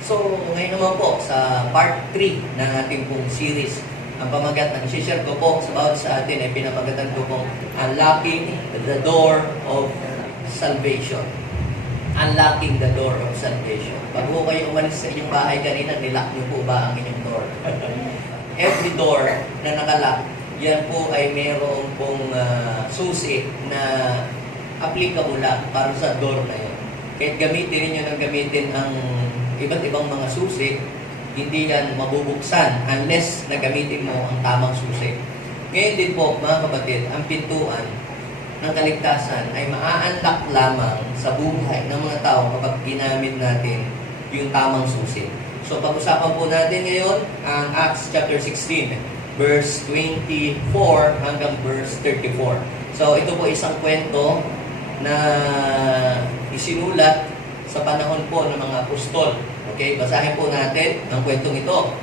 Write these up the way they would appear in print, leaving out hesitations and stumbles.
So, ngayon naman po, sa part 3 ng ating pong series, ang pamagat na share ko po sa bawat sa atin ay pinamagatan ko pong Unlocking the Door of Salvation. Unlocking the Door of Salvation. Bago kayo umalis sa inyong bahay kanina, nilock niyo po ba ang inyong door? Every door na nakalock, yan po ay mayroon pong susi na applicable lang para sa door na yun. Kahit gamitin niyo ng gamitin ang iba't ibang mga susi, hindi yan mabubuksan unless na gamitin mo ang tamang susi. Ngayon din po, mga kapatid, ang pintuan ng kaligtasan ay maa-unlock lamang sa buhay ng mga tao kapag ginamit natin yung tamang susi. So, pag-usapan po natin ngayon ang Acts chapter 16, verse 24 hanggang verse 34. So, ito po isang kwento na isinulat sa panahon po ng mga apostol. Okay, basahin po natin ang kwentong ito.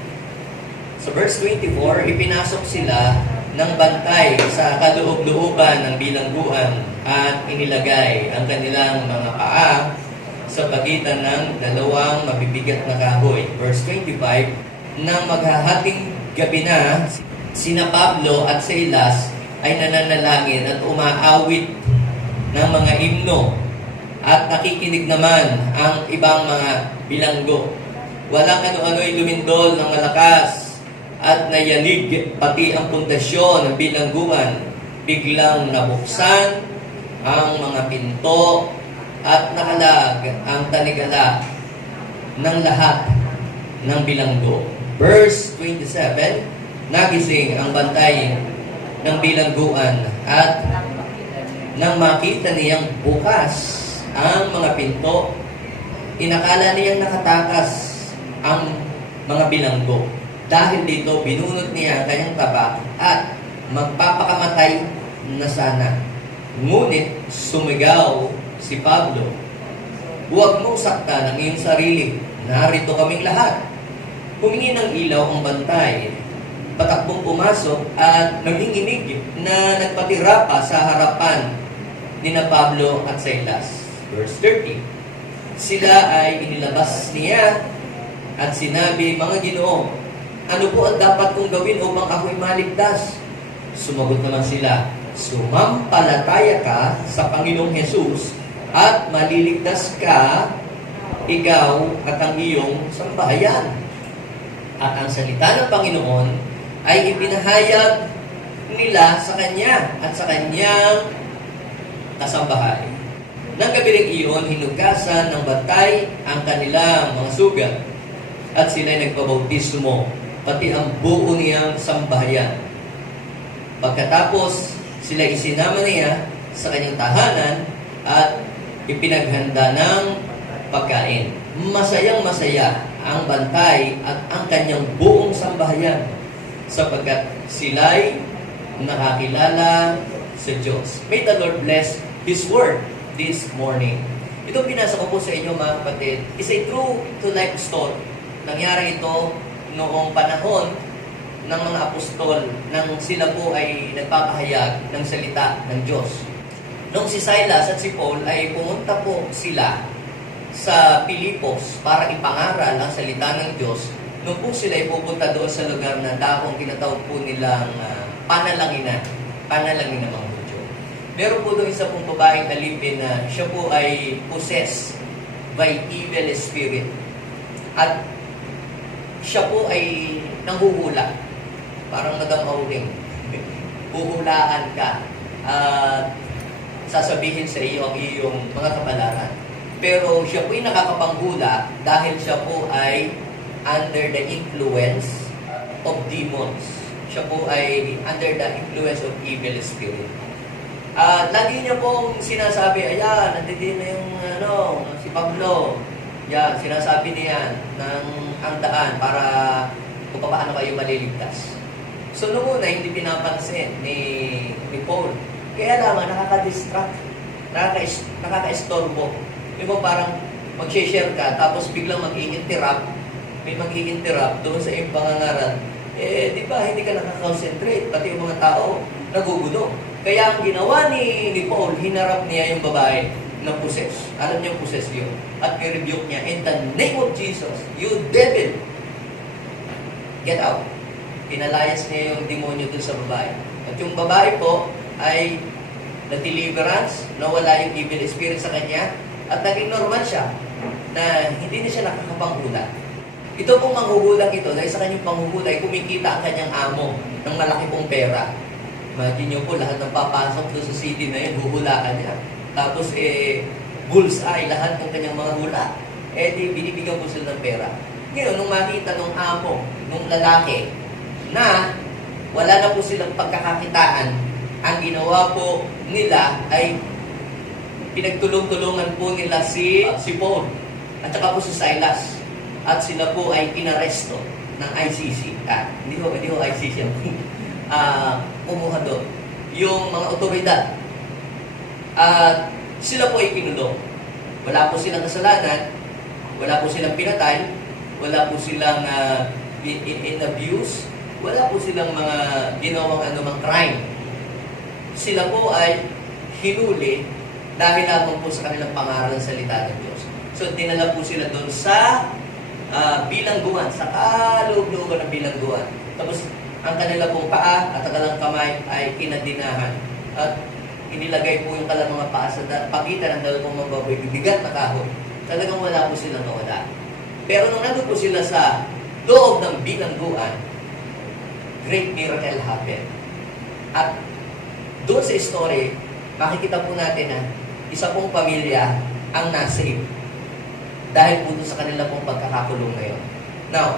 Sa verse 24, ipinasok sila ng bantay sa kaloob-looban ng bilangguan at inilagay ang kanilang mga paa sa pagitan ng dalawang mabibigat na kahoy. Verse 25, nang maghahating gabi na, sina Pablo at Silas ay nananalangin at umaawit ng mga himno at nakikinig naman ang ibang mga bilanggo. Walang ano-ano'y lumindol ng malakas at nayanig pati ang pundasyon ng bilangguan. Biglang nabuksan ang mga pinto at nakalag ang tanigala ng lahat ng bilanggo. Verse 27, nagising ang bantay ng bilangguan at nang makita niyang bukas ang mga pinto, inakala niyang nakatakas ang mga bilanggo. Dahil dito, binunot niya ang kanyang tabak at magpapakamatay na sana. Ngunit sumigaw si Pablo, "Huwag mong saktan ang iyong sarili. Narito kaming lahat." Humingi ng ilaw ang bantay. Patakbong pumasok at nanginginig na nagpatira pa sa harapan ni na Pablo at Silas. Verse 30, sila ay inilabas niya at sinabi, "Mga Ginoo, ano po ang dapat kong gawin upang ako'y maligtas?" Sumagot naman sila, "Sumampalataya ka sa Panginoong Hesus at maliligtas ka, ikaw at ang iyong sambahayan." At ang salita ng Panginoon ay ipinahayag nila sa Kanya at sa Kanyang kasambahay. Nang gabi ring iyon, hinugasan ng bantay ang kanilang mga sugat at sila'y nagpabautismo, pati ang buo niyang sambahayan. Pagkatapos, sila isinama niya sa kanyang tahanan at ipinaghanda ng pagkain. Masayang-masaya ang bantay at ang kanyang buong sambahayan sapagkat sila'y nakakilala sa Diyos. May the Lord bless His Word this morning. Ito pinasa ko po sa inyo, mga kapatid, is a true to life story. Nangyari ito noong panahon ng mga apostol nang sila po ay nagpapahayag ng salita ng Diyos. Nung si Silas at si Paul ay pumunta po sila sa Pilipos para ipangaral ang salita ng Diyos, nung po sila ay pupunta doon sa lugar na dakong tinatawag po nilang panalangin ng mga Hudyo. Meron po doon isa pong babaeng alipin na siya po ay possessed by evil spirit. At siya po ay nanghuhula. Parang Madam Auling. Huhulaan ka. At sasabihin sa iyo ang iyong mga kapalaran. Pero siya po ay nakakapanghula dahil siya po ay under the influence of demons. Siya po ay under the influence of evil spirit. Lagi niya pong sinasabi, ayan, nandito na yung si Pablo. Yan, sinasabi niya ng handaan para kung paano kayo maliligtas. So noong una, hindi pinapansin ni Paul. Kaya lamang nakaka-distract, nakaka-estorbo. Yung parang mag-share ka, tapos biglang mag-i-interrupt, may mag-i-interrupt doon sa iyong pangangaral. Di ba, hindi ka nakaka-concentrate, pati yung mga tao nagugulo. Kaya ang ginawa ni Paul, hinarap niya yung babae na possess. Alam niyo possess yun. At i-rebuke niya, in the name of Jesus, you devil, get out. Pinalayas niya yung demonyo dun sa babae. At yung babae po ay na-deliverance, nawala yung evil spirit sa kanya, at naging normal siya, na hindi na siya nakakapanghula. Ito pong manghuhulang ito, dahil sa kanyang panghula ay kumikita ang kanyang amo ng malaki pong pera. Imagine nyo po, lahat ng papasok doon sa city na yun, huhulaan niya. Tapos, bullseye, lahat ng kanyang mga hula. Di binibigyan po sila ng pera. Ngayon, nung makita nung amo, nung lalaki, na wala na po silang pagkakakitaan, ang ginawa po nila ay pinagtulong-tulungan po nila si Paul at saka po si Silas. At sila po ay inaresto ng ICC. Hindi ho ICC. Kumuha doon. Yung mga otoridad. At sila po ay kinulong. Wala po silang kasalanan, wala po silang pinatay, wala po silang in-abuse, wala po silang mga ginawang anumang crime. Sila po ay hinuli dahil lamang po sa kanilang pangaral ng salita ng Diyos. So, dinala po sila doon sa bilangguan, sa kaloob-looban ng bilangguan. Tapos, ang kanila pong paa at ang kanilang kamay ay kinadinahan. At inilagay po yung kanilang mga paa sa pagitan ng dalawang mga baboy, bibigat na kahoy. Talagang wala po silang nawala. Pero nung nandun po sila sa loob ng bilangguan, great miracle happened. At doon sa story, makikita po natin na isa pong pamilya ang nasave dahil po doon sa kanila pong pagkakakulong ngayon. Now,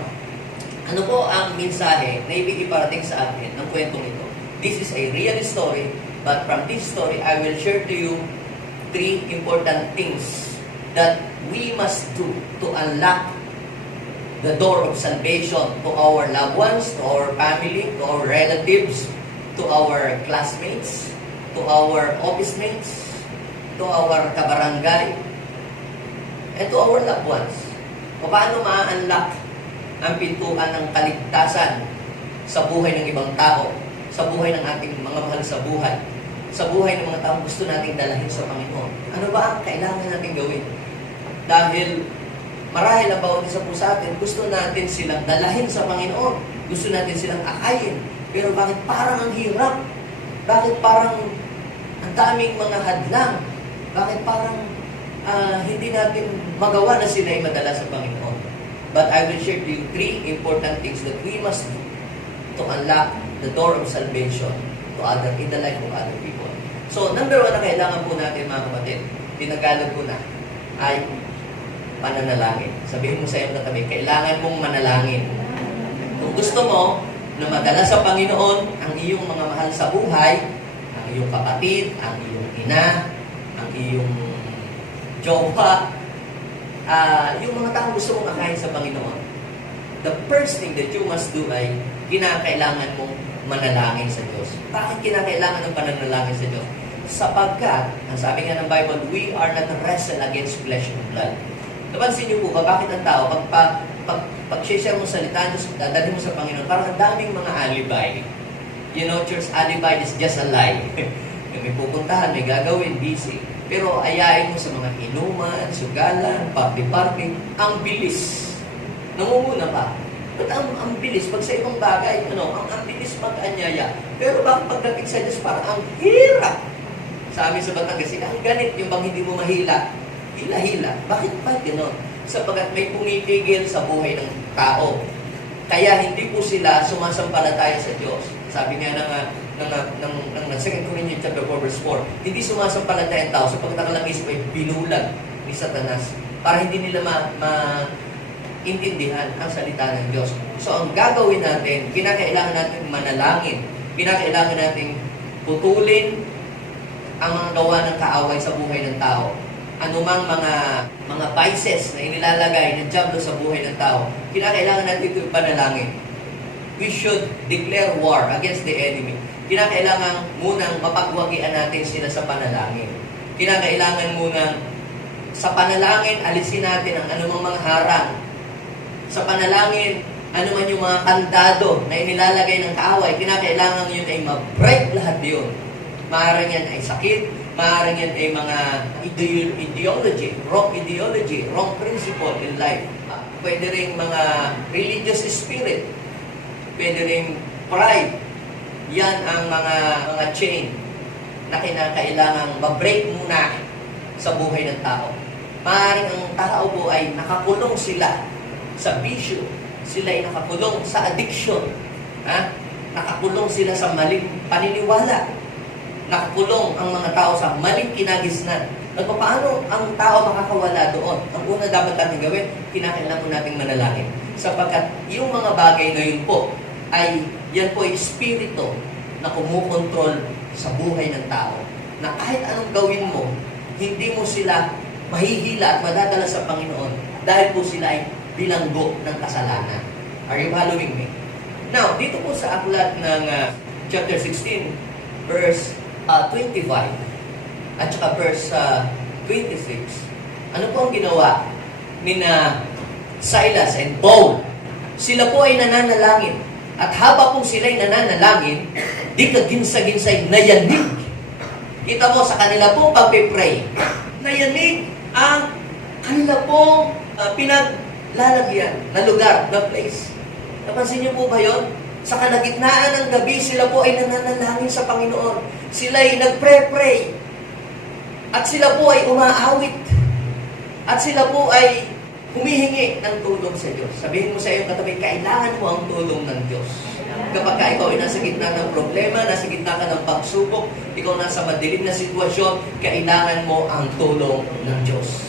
ano po ang mensahe na ibig iparating sa atin ng kwentong ito? This is a real story, but from this story, I will share to you 3 important things that we must do to unlock the door of salvation to our loved ones, to our family, to our relatives, to our classmates, to our office mates, to our kabarangay, and to our loved ones. Paano ma-unlock ang pintuan ng kaligtasan sa buhay ng ibang tao, sa buhay ng ating mga mahal sa buhay ng mga taong gusto nating dalahin sa Panginoon? Ano ba ang kailangan natin gawin? Dahil marahil ang bawat isa po sa atin, gusto natin silang dalahin sa Panginoon. Gusto natin silang akayin. Pero bakit parang ang hirap? Bakit parang ang daming mga hadlang? Bakit parang hindi natin magawa na sila ay madala sa Panginoon? But I will share to you 3 important things that we must do to unlock the door of salvation in the life of other people. So, number 1 na kailangan po natin, mga kapatid, pinagalog ko na, ay pananalangin. Sabihin mo sa iyo na kami, kailangan mong manalangin. Kung gusto mo na madala sa Panginoon ang iyong mga mahal sa buhay, ang iyong kapatid, ang iyong ina, ang iyong jowa, yung mga taong gusto mong akayin sa Panginoon, the first thing that you must do ay kinakailangan mong manalangin sa Diyos. Bakit kinakailangan ng pananalangin sa Diyos? Sapagkat, ang sabi nga ng Bible, we are not wrestle against flesh and blood. Napansin niyo po ba, bakit ang tao, pag-share mo salita, dadalhin mo sa Panginoon, parang ang daming mga alibay. You know, church alibi is just a lie. May pupuntahan, may gagawin, busy. Pero ayain mo sa mga inuman, sugalan, party-party, ang bilis. Nangunguna pa. But ang bilis, pag sa ibang bagay, ang bilis mag-anyaya. Pero bakit pagdating sa Diyos, parang ang hirap. Sa amin sa Batangas, ang ganit yung bang hindi mo mahila. Hila-hila. Bakit ba gano'n? Sapagkat may pumipigil sa buhay ng tao. Kaya hindi po sila sumasampalataya sa Diyos. Sabi nga ng 2 Corinthians chapter 4 verse 4, hindi sumasampalataya ang tao sapagkat ang kanilang isip ay binulag ni Satanas para hindi nila maintindihan ang salita ng Diyos. So ang gagawin natin, kinakailangan natin manalangin. Kinakailangan natin putulin ang mga gawa ng kaaway sa buhay ng tao. Anumang mga vices na inilalagay ng diablo sa buhay ng tao, kinakailangan natin ito ipanalangin. We should declare war against the enemy. Kinakailangan munang mapagwagian natin sila sa panalangin. Kinakailangan munang sa panalangin, alisin natin ang anumang mga harang. Sa panalangin, anuman yung mga kandado na inilalagay ng kaaway, kinakailangan yun ay ma-break lahat yun. Maaaring yan ay sakit, Maaaring yan ay mga ideology, wrong principle in life. Pwede rin mga religious spirit, pwede rin pride. Yan ang mga chain na kinakailangang ma-break muna sa buhay ng tao. Maaaring ang tao po ay nakakulong sila sa bisyo, sila ay nakakulong sa addiction, nakakulong sila sa maling paniniwala, nakakulong ang mga tao sa maling kinagisnan. At paano ang tao makakawala doon? Ang una dapat natin gawin, kinakailangan nating manalangin. Sapagkat yung mga bagay na yun po, yan po ay espiritu na kumukontrol sa buhay ng tao. Na kahit anong gawin mo, hindi mo sila mahihila at madadala sa Panginoon dahil po sila ay bilanggo ng kasalanan. Are you following me? Now, dito po sa aklat ng chapter 16, verse 25, at saka verse 26, ano po ang ginawa ni Silas and Paul? Sila po ay nananalangin. At haba pong sila'y nananalangin, di kaginsa-ginsay nayanig. Kita mo sa kanila pong pagpipray, nayanig ang kanila pong pinaglalagyan na lugar, na place. Napansin niyo po ba yun? Sa kalagitnaan ng gabi, sila po ay nananalangin sa Panginoon. Sila ay nagpre-pray. At sila po ay umaawit. At sila po ay humihingi ng tulong sa Diyos. Sabihin mo sa iyong katabi, kailangan mo ang tulong ng Diyos. Kapag ikaw ay nasa gitna ng problema, nasa gitna ka ng pagsubok, ikaw nasa madilim na sitwasyon, kailangan mo ang tulong ng Diyos.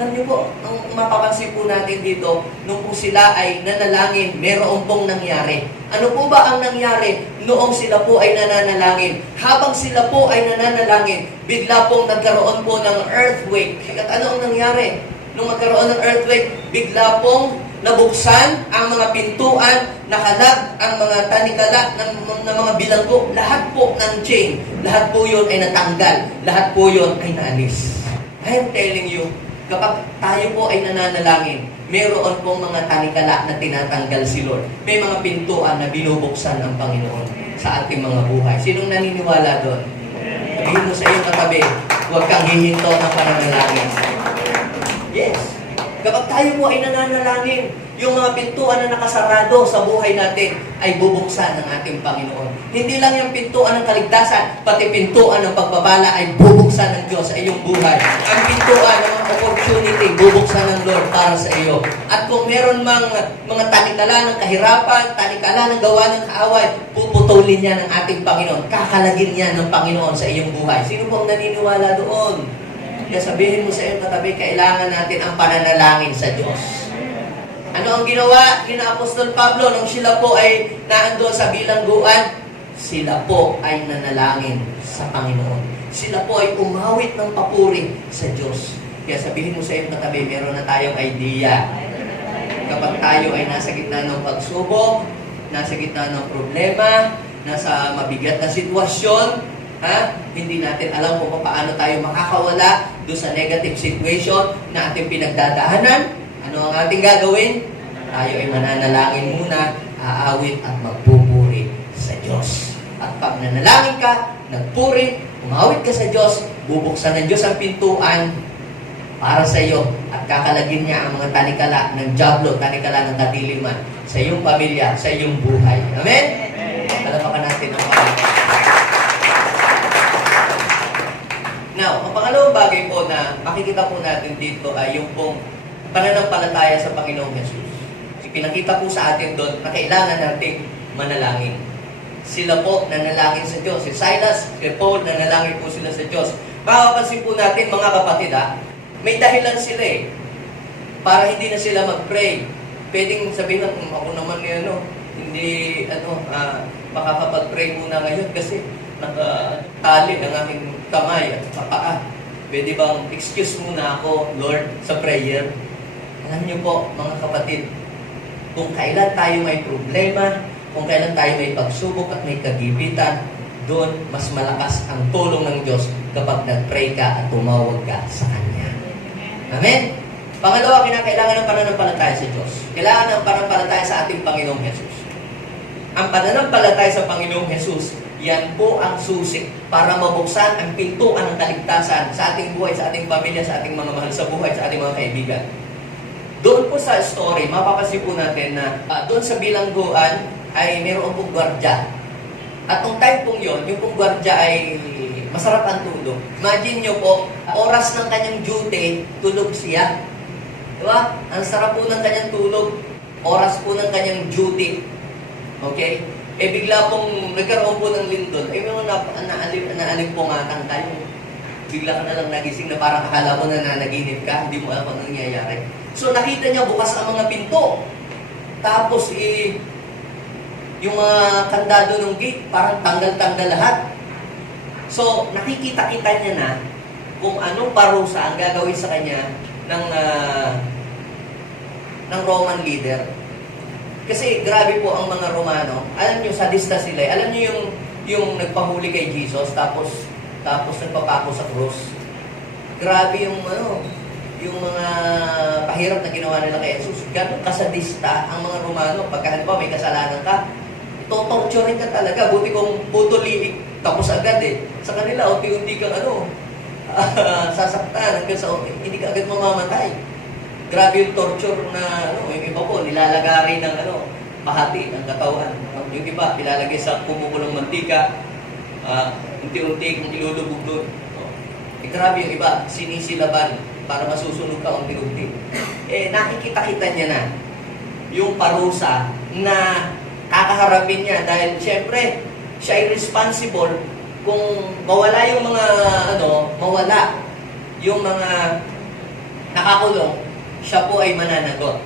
Alam niyo po, ang mapapansin po natin dito, nung po sila ay nanalangin, meron pong nangyari. Ano po ba ang nangyari noong sila po ay nananalangin? Habang sila po ay nananalangin, bigla pong nagkaroon po ng earthquake. At ano ang nangyari? Nung magkaroon ng earthquake, bigla pong nabuksan ang mga pintuan, nakalag ang mga tanikala ng mga bilanggo. Lahat po ng chain, lahat po yun ay natanggal. Lahat po yun ay naalis. I am telling you, kapag tayo po ay nananalangin, mayroon pong mga tanikala na tinatanggal si Lord. May mga pintuan na binubuksan ng Panginoon sa ating mga buhay. Sinong naniniwala doon? Sabihin mo sa iyong katabi, huwag kang hihinto ng pananalangin. Yes. Kapag tayo po ay nananalangin, yung mga pintuan na nakasarado sa buhay natin ay bubuksan ng ating Panginoon. Hindi lang yung pintuan ng kaligtasan, pati pintuan ng pagbabala ay bubuksan ng Diyos sa iyong buhay. Ang pintuan ng opportunity, bubuksan ng Lord para sa iyo. At kung meron mga tanikala ng kahirapan, tanikala ng gawa ng kaaway, puputulin niya ng ating Panginoon. Kakalagin niya ng Panginoon sa iyong buhay. Sino pong naniniwala doon? Kaya sabihin mo sa iyong katabi, kailangan natin ang pananalangin sa Diyos. Ano ang ginawa ni Apostol Pablo nung sila po ay naandoon sa bilangguan? Sila po ay nanalangin sa Panginoon. Sila po ay umawit ng papuri sa Diyos. Kaya sabihin mo sa iyong katabi, meron na tayong idea. Kapag tayo ay nasa gitna ng pagsubok, nasa gitna ng problema, nasa mabigat na sitwasyon, hindi natin alam kung paano tayo makakawala doon sa negative situation na ating pinagdadaanan. Ano ang ating gagawin? Tayo ay mananalangin muna, aawit at magpupuri sa Diyos. At pag nanalangin ka, nagpuri, umawit ka sa Diyos, bubuksan ng Diyos ang pintuan para sa iyo at kakalagin niya ang mga tanikala ng diablo, tanikala ng kadiliman sa iyong pamilya, sa iyong buhay. Amen? Palapakan natin ang Panginoon. Now, ang pangalawang bagay po na makikita po natin dito ay yung pong pananampalataya sa Panginoong Jesus. Pinakita po sa atin doon na kailangan nating manalangin. Sila po nanalangin sa Diyos. Si Silas, si Paul, nanalangin po sila sa Diyos. Makapansin po natin mga kapatid, may dahilan sila para hindi na sila mag-pray. Pwedeng sabihin lang, ako naman hindi makakapag-pray muna ngayon kasi nakatali ng aking kamay at paa. Pwede bang excuse muna ako, Lord, sa prayer? Alam niyo po, mga kapatid, kung kailan tayo may problema, kung kailan tayo may pagsubok at may kagipitan, doon mas malakas ang tulong ng Diyos kapag nag-pray ka at tumawag ka sa Kanya. Amen? Pangalawa, kinakailangan ng pananampalataya sa Diyos. Kailangan ng pananampalataya sa ating Panginoong Jesus. Ang pananampalataya sa Panginoong Jesus, Yan po ang susi para mabuksan ang pintuan ng kaligtasan sa ating buhay, sa ating pamilya, sa ating mga mahal sa buhay, sa ating mga kaibigan. Doon po sa story, mapapansin po natin na doon sa bilangguan ay mayroon pong gwardya. At nung time pong yun, yung pong gwardya ay masarap ang tulog. Imagine nyo po, oras ng kanyang duty, tulog siya. Diba? Ang sarap po ng kanyang tulog, oras po ng kanyang duty. Okay? Eh bigla pong nagkaroon po ng lindol, eh may mga naaligpungatan ka, yung bigla ka na lang nagising na parang akala mo na nanaginip ka, hindi mo alam kung nangyayari. So nakita niya bukas ang mga pinto. Tapos yung mga kandado ng gate, parang tanggal-tanggal lahat. So nakikita-kita niya na kung anong parusa ang gagawin sa kanya ng Roman leader. Kasi grabe po ang mga Romano. Alam niyo, sadista sila. Alam niyo yung nagpahuli kay Jesus, tapos nagpapako sa krus. Grabe yung mga pahirap na ginawa nila kay Jesus. Ganun kasadista ang mga Romano. Pagka halimbawa may kasalanan ka, torturing ka talaga. Buti kung puto-liig, tapos agad eh. Sa kanila, unti-unti kang sasaktan hanggang sa hindi ka agad mamamatay. Grabe yung torture na, yung iba po, nilalagari ng, pahati ng katawan. Yung iba, ilalagay sa kumukulong mantika, unti-unti kung ilulubog doon. Grabe yung iba, sinisilaban para masusunog ka unti-unti. Nakikita-kita niya na yung parusa na kakaharapin niya dahil syempre, siya ay responsible kung mawala yung mga, mawala yung mga nakakulong, siya po ay mananagot.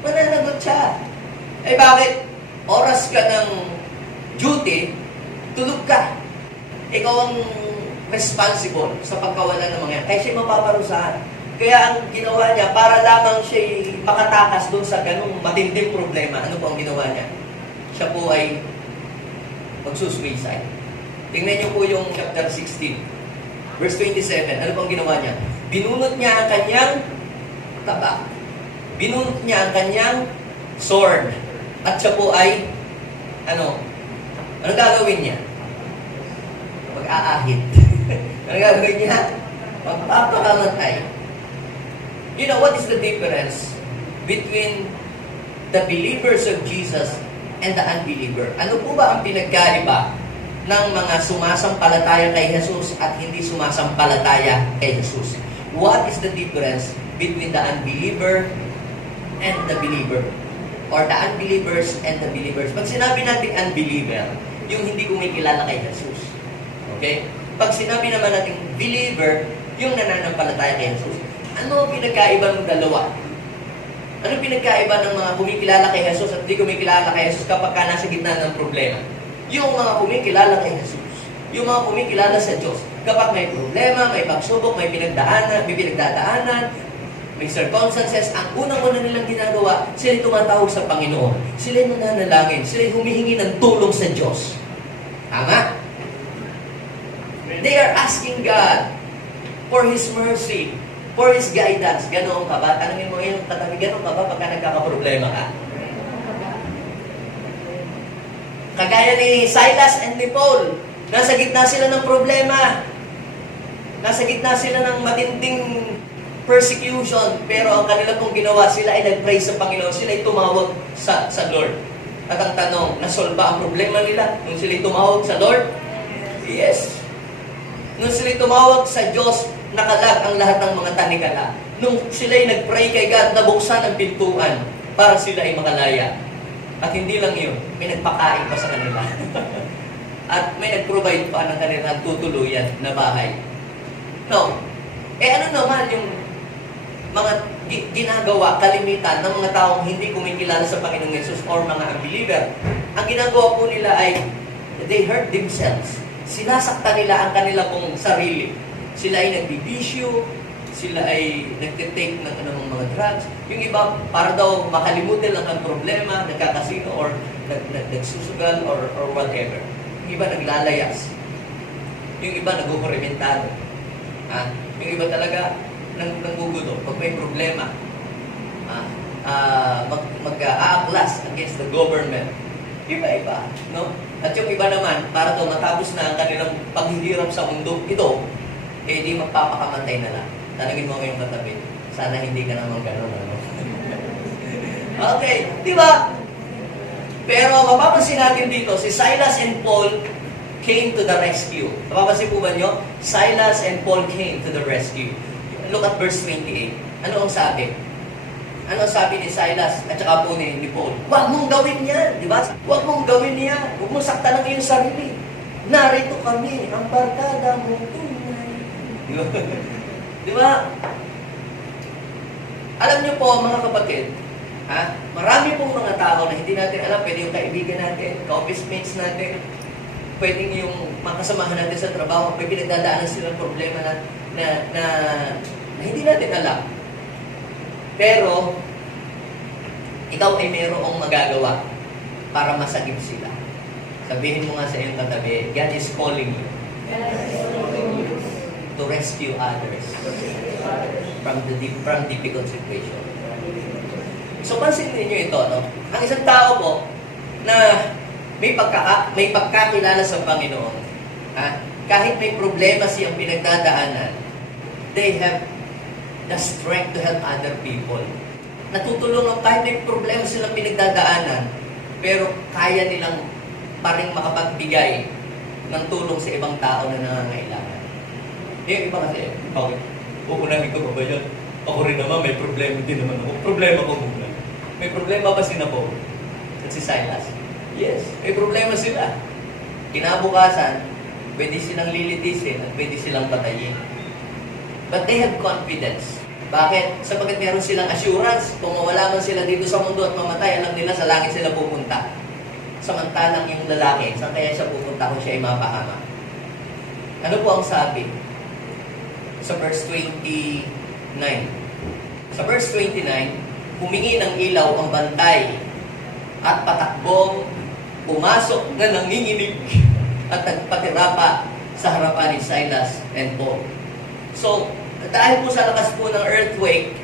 Mananagot siya. Eh bakit? Oras ka ng duty, tulog ka. Ikaw ang responsible sa pagkawala ng mga yan. Kaya siya mapaparusahan. Kaya ang ginawa niya, para lamang siya makatakas doon sa ganung matinding problema, ano po ang ginawa niya? Siya po ay magsusuicide. Tingnan niyo po yung chapter 16, verse 27. Ano po ang ginawa niya? Binunot niya ang kanyang tabak. Binunot niya ang kanyang sword. At siya po ay, ano gagawin niya? Mag-aahit. Ano gagawin niya? Magpapakamatay. You know, what is the difference between the believers of Jesus and the unbeliever? Ano po ba ang pinagkaiba ng mga sumasampalataya kay Jesus at hindi sumasampalataya kay Jesus? What is the difference between the unbeliever and the believer? Or the unbelievers and the believers? Pag sinabi natin unbeliever, yung hindi kumikilala kay Jesus. Okay? Pag sinabi naman natin believer, yung nananampalataya kay Jesus. Ano pinagkaiba ng dalawa? Ano pinagkaiba ng mga kumikilala kay Jesus at hindi kumikilala kay Jesus kapag ka nasa gitna ng problema? Yung mga kumikilala kay Jesus, yung mga kumikilala sa Diyos, kapag may problema, may pagsubok, may pinagdadaanan, may circumstances, ang unang-una nilang ginagawa, sila'y tumatawag sa Panginoon. Sila'y nananalangin. Sila'y humihingi ng tulong sa Diyos. Tama? They are asking God for His mercy, for His guidance. Ganoon ka ba? Tanungin mo yung katabi, ganoon ka ba pagka nagkakaproblema ka? Kagaya ni Silas and ni Paul, nasa gitna sila ng problema. Nasa gitna sila ng matinding persecution, pero ang kanila pong ginawa, sila ay nag-pray sa Panginoon, sila ay tumawag sa Lord. At ang tanong, nasolba ang problema nila nung sila ay tumawag sa Lord? Yes. Nung sila ay tumawag sa Diyos, nakalag ang lahat ng mga tanikala. Nung sila ay nag-pray kay God, nabuksan ang pintuan para sila ay makalaya. At hindi lang yun, may nagpakain pa sa kanila. At may nag-provide pa ng kanilang tutuluyan na bahay. No. Ano naman yung mga ginagawa, kalimitan ng mga taong hindi kumikilala sa Panginoong Yesus or mga unbeliever? Ang ginagawa po nila ay they hurt themselves. Sinasaktan nila ang kanila pong sarili. Sila ay nagbibisyo, sila ay nagtitake ng mga drugs. Yung iba, para daw makalimutan lang ang problema, nagkakasino or nagsusugal or whatever. Yung iba naglalayas. Yung iba nagkukurementado. Yung iba talaga nanggugulo. Pag may problema, mag-aaklas against the government. Iba-iba, no? At yung iba naman, para daw matapos na ang kanilang paghihirap sa mundo ito, eh di magpapakamatay na lang. Tanungin mo ngayong katabi, sana hindi ka naman gano'n, ano? Okay, di ba? Pero mapapansin natin dito, si Silas and Paul came to the rescue. Mapapansin po ba nyo? Silas and Paul came to the rescue. Look at verse 28. Ano ang sabi? Ano sabi ni Silas at saka po ni Paul? Huwag mong gawin yan, di ba? Huwag mong gawin yan. Huwag mong saktan ang iyong sarili. Narito kami, ang barkada mo tunay. Di ba? Alam niyo po, mga kapatid, marami pong mga tao na hindi natin alam, pwede yung kaibigan natin, ka-office mates natin, pwedeng yung makasamahan natin sa trabaho, may pinagdadaanan silang problema na hindi natin alam. Pero, ikaw ay mayroong magagawa para masagip sila. Sabihin mo nga sa iyong katabi, God is calling you to rescue others from difficult situation. So, pansinin niyo ito, no? Ang isang tao po na may pagkakilala sa Panginoon, kahit may problema siyang pinagdadaanan, they have the strength to help other people. Natutulungan kahit may problema silang pinagdadaanan, pero kaya nilang pa rin makapagbigay ng tulong sa ibang tao na nangangailangan. Yung iba kasi, bakit? Uunahin ko ba yun? Ako rin naman, may problema din naman ako. Problema ko muna. May problema ba si Paul at si Silas? Yes, may problema sila. Kinabukasan, pwede silang lilitisin at pwede silang patayin. But they have confidence. Bakit? Sapagkat meron silang assurance. Kung mawala man sila dito sa mundo at mamatay, alam nila sa langit sila pupunta. Samantalang yung lalaki, saan kaya siya pupunta kung siya ay mapahama? Ano po ang sabi? Sa verse 29. Sa verse 29, humingi ng ilaw ang bantay at patakbong pumasok na nanginginig at nagpatirapa sa harapan ni Silas and Paul. So, dahil po sa lakas po ng earthquake,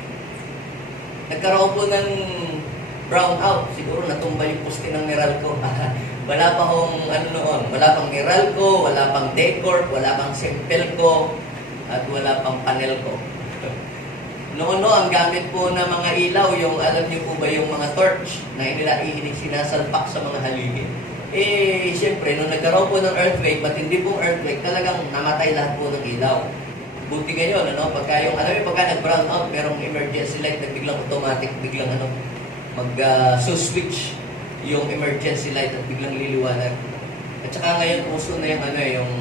nagkaroon po ng brownout. Siguro natumba yung poste ng Meralco. Wala pa hong wala pang Meralco, wala pang Decor, wala pang Sempelco, at wala pang Panelco. Noon ang gamit po ng mga ilaw, yung alam niyo po ba yung mga torch na sinasalpak sa mga haligi. Eh, siyempre, nung nagkaroon po ng earthquake, matindi pong earthquake, talagang namatay lahat po ng ilaw. Buti ngayon, pagka nag-brown out, merong emergency light na biglang automatic, biglang mag-switch yung emergency light at biglang liliwanag. At saka ngayon, uso na yung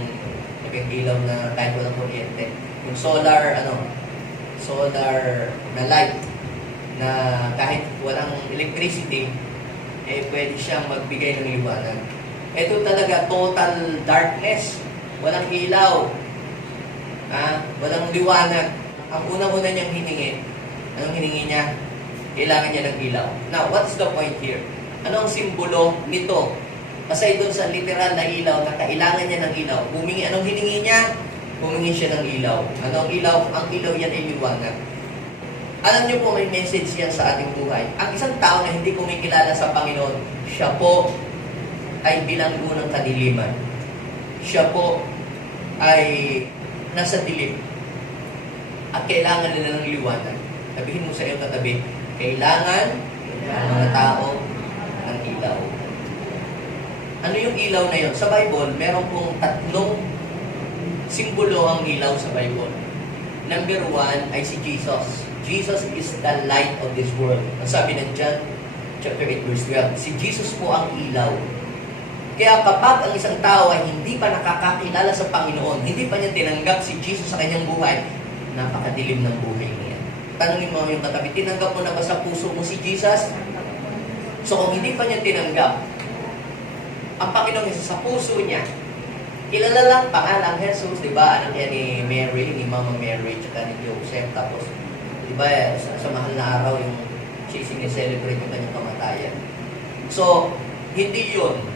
ilaw na kahit walang kuryente. Yung solar na light na kahit walang electricity, pwede siyang magbigay ng liwanag. Ito talaga, total darkness. Walang ilaw. Walang liwanag. Ang unang-una niyang hiningi, anong hiningi niya? Kailangan niya ng ilaw. Now, what's the point here? Ano ang simbolo nito? Aside doon sa literal na ilaw, na kailangan niya ng ilaw. Anong hiningi niya? Humingi siya ng ilaw. Ano ang ilaw? Ang ilaw yan ay liwanag. Alam niyo po, may message yan sa ating buhay. Ang isang tao na hindi kumikilala sa Panginoon, siya po ay bilanggo ng kadiliman. Siya po ay nasa dilim. At kailangan nila ng liwanag. Sabihin mo sa iyong katabi, kailangan ng mga tao ng ilaw. Ano yung ilaw na yun? Sa Bible, meron pong 3 simbolo ang ilaw sa Bible. Number 1 ay si Jesus. Jesus is the light of this world. Ang sabi ng John chapter 8 verse 12, si Jesus po ang ilaw. Kaya kapag ang isang tao ay hindi pa nakakakilala sa Panginoon, hindi pa niya tinanggap si Jesus sa kanyang buhay, napakadilim ng buhay niya. Tanungin mo yung katabi, tinanggap mo na ba sa puso mo si Jesus? So kung hindi pa niya tinanggap ang Panginoon Jesus sa puso niya, kilala lang pangalang Jesus, di ba? Anak niya ni Mary, ni Mama Mary, tsaka ni Joseph. Tapos, di ba, sa mahal na araw, yung sineselebrate yung kanyang kamatayan. So, hindi yun.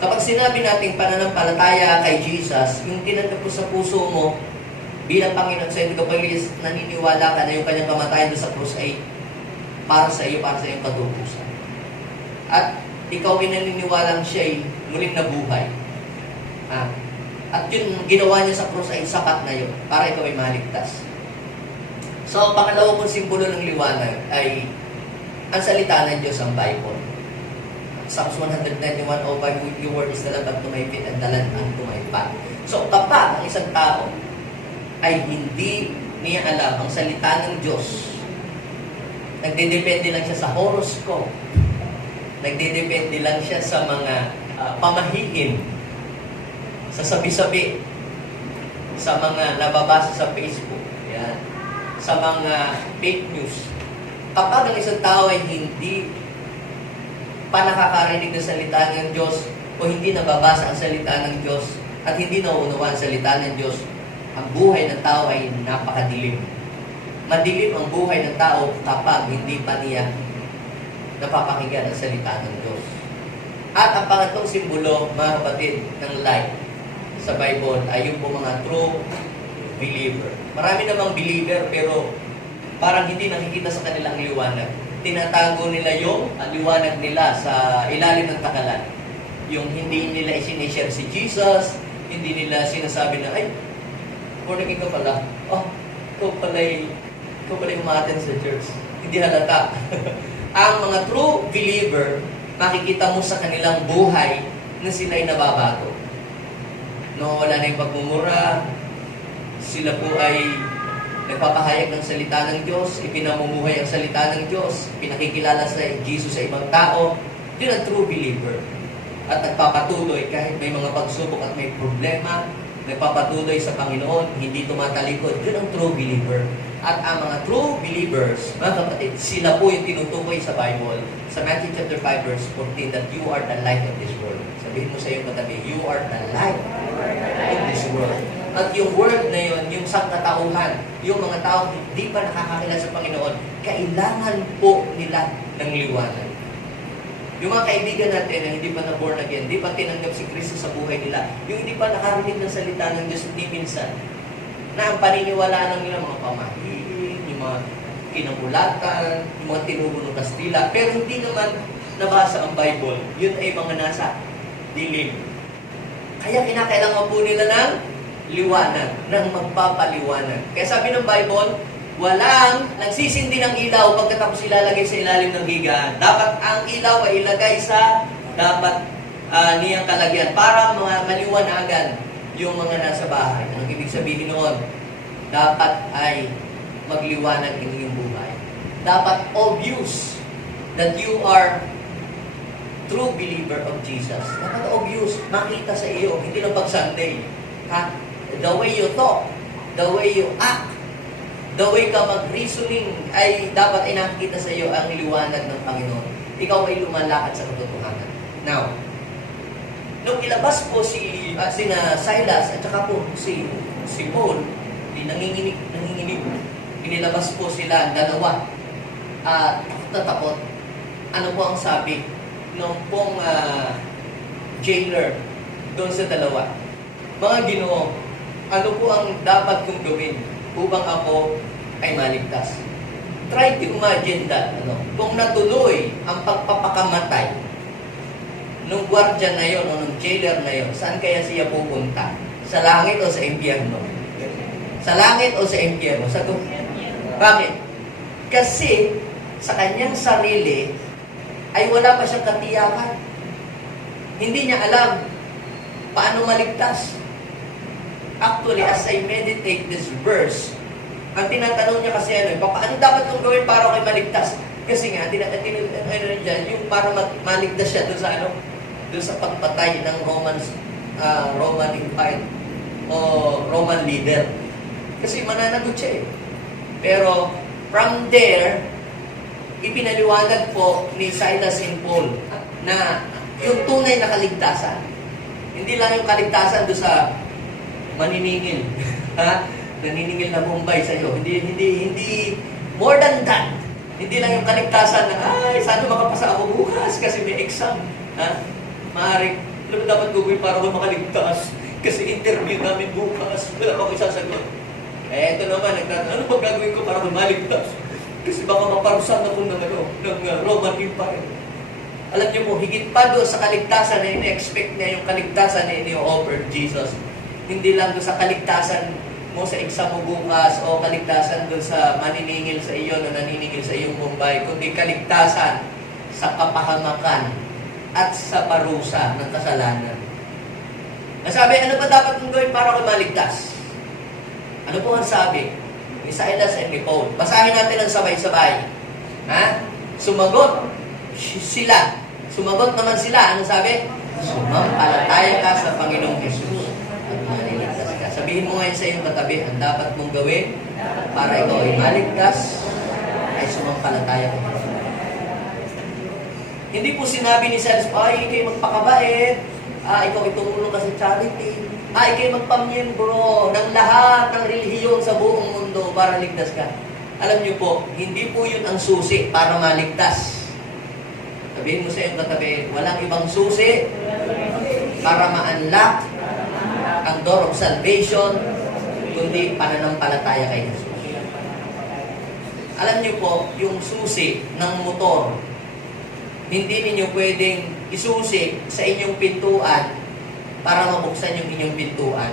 Kapag sinabi natin pananampalataya kay Jesus, yung tinanggap mo sa puso mo, bilang Panginoon sa iyo, kapag naniniwala ka na yung kanyang kamatayan doon sa krus ay para sa iyo, para sa iyong katubusan. At ikaw ay naniniwalang siya'y muling nabuhay. At yun, ginawa niya sa krus ay sapat na yun para ikaw ay maligtas. So, pangalawa kong simbolo ng liwanag ay ang salita ng Diyos, ang Bible. Psalms 191:05, "With your word is the lamp unto my feet and the lamp unto my path." So, kapag ang isang tao ay hindi niya alam ang salita ng Diyos, nagdedepende lang siya sa horoscope, nagdedepende lang siya sa mga pamahiin, sa sabi-sabi, sa mga nababasa sa Facebook, yan, sa mga fake news. Kapag ang isang tao ay hindi pa nakakarinig ng salita ng Diyos o hindi nababasa ang salita ng Diyos at hindi nauunawaan ang salita ng Diyos, ang buhay ng tao ay napakadilim. Madilim ang buhay ng tao kapag hindi pa niya napapakinggan ang salita ng Diyos. At ang pangatlong simbolo, mga kapatid, ng light sa Bible ay yung po mga true believer. Marami namang believer pero parang hindi nakikita sa kanilang liwanag. Tinatago nila yung liwanag nila sa ilalim ng takalan. Yung hindi nila isinishare si Jesus, hindi nila sinasabi na, ay, born again ka pala. Oh, ikaw pala umaten sa church. Hindi halata. Ang mga true believer, makikita mo sa kanilang buhay na sila'y nababago. No, wala na yung pagmumura, sila po ay nagpapahayag ng salita ng Diyos, ipinamumuhay ang salita ng Diyos, pinakikilala sa Jesus sa ibang tao. Yun ang true believer. At nagpapatuloy kahit may mga pagsubok at may problema, nagpapatuloy sa Panginoon, hindi tumatalikod. Yun ang true believer. At ang mga true believers, mga kapatid, sila po yung tinutukoy sa Bible, sa Matthew chapter 5 verse 14, that you are the light of this world. Sabihin mo sa iyo katabi, you are the light of this world. At yung word na yun, yung sangkatauhan, yung mga tao hindi pa nakakakilala sa Panginoon, kailangan po nila ng liwanag. Yung mga kaibigan natin na hindi pa na-born again, hindi pa tinanggap si Kristo sa buhay nila, yung hindi pa nakarinig ng salita ng Diyos, hindi minsan, na ang paniniwalaan ng nila mga pamahiin, yung mga kinamulatan, yung mga tinuro ng Kastila, pero hindi naman nabasa ang Bible. Yun ay mga nasa dilim. Kaya kinakailangan po nila ng liwanag, ng magpapaliwanag. Kaya sabi ng Bible, walang nagsisindi ng ilaw pagkatapos ilalagay sa ilalim ng higaan. Dapat ang ilaw ay ilagay sa dapat niyang kalagyan para mga maliwanagan yung mga nasa bahay. Anong ibig sabihin noon? Dapat ay magliwanag ang iyong buhay. Dapat obvious that you are true believer of Jesus. Dapat obvious, makita sa iyo, hindi lang pag Sunday. The way you talk, the way you act, the way ka mag-reasoning ay dapat ay nakikita sa iyo ang liwanag ng Panginoon. Ikaw ay lumalakad sa katotohanan. Now, nung ilabas po sina Silas at saka po si Paul, nanginginig, inilabas po sila dalawa. Takot na takot. Ano po ang sabi nung pong jailer doon sa dalawa? Mga Ginoo, ano po ang dapat kong gawin upang ako ay maligtas? Try to imagine that. Kung natuloy ang pagpapakamatay nung gwardiya na yon o nung jailer na yon, saan kaya siya pupunta? Sa langit o sa impyerno? Sa langit o sa impyerno? Sagot. Bakit? Kasi sa kanyang sarili ay wala pa siyang katiyakan. Hindi niya alam paano maligtas. Actually, as I meditate this verse, ang tinatanong niya kasi paano dapat kong gawin para ako maligtas? Kasi nga, yung para maligtas siya doon sa pagpatay ng Roman Empire o Roman leader. Kasi mananagot siya eh. Pero from there, ipinaliwanag po ni Silas and Paul na yung tunay na kaligtasan. Hindi lang yung kaligtasan doon sa maniningil. Naniningil na Bombay sa iyo. Hindi more than that. Hindi lang yung kaligtasan na, sana makapasa ako bukas kasi may exam. Maaari, ano dapat gawin para ako makaligtas? Kasi interview namin bukas. Wala ako isasagot. Ito naman, ano ba gagawin ko para ako maligtas? Kasi baka maparusan ako ng Roman Empire. Alam niyo po, higit pa doon sa kaligtasan na ina-expect niya, yung kaligtasan na ini-offer Jesus. Hindi lang doon sa kaligtasan mo sa exam mo bukas o kaligtasan doon sa maniningil sa iyo na naniningil sa iyong Mumbai, kundi kaligtasan sa kapahamakan at sa parusa ng kasalanan. Nasabi, ano ba dapat mong gawin para ako maligtas? Ano po ang sabi ni Silas and ni Paul? Basahin natin ang sabay-sabay. Ha? Sumagot sila. Sumagot naman sila. Ano sabi? Sumampalataya ka sa Panginoong Jesus at maliligtas ka. Sabihin mo ngayon sa iyong katabi, ang dapat mong gawin para ikaw ay maligtas ay sumampalataya ka. Hindi po sinabi ni Silas, ay, ikaw magpakabait, ikaw itulong ka sa charity, ikaw magpamiyembro ng lahat ng relihiyon sa buong mundo para ligtas ka. Alam niyo po, hindi po yun ang susi para maligtas. Sabihin mo sa iyong katabi, walang ibang susi para ma-unlock ang door of salvation, kundi pananampalataya kay Jesus. Alam niyo po, yung susi ng motor, hindi ninyo pwedeng isusi sa inyong pintuan para mabuksan yung inyong pintuan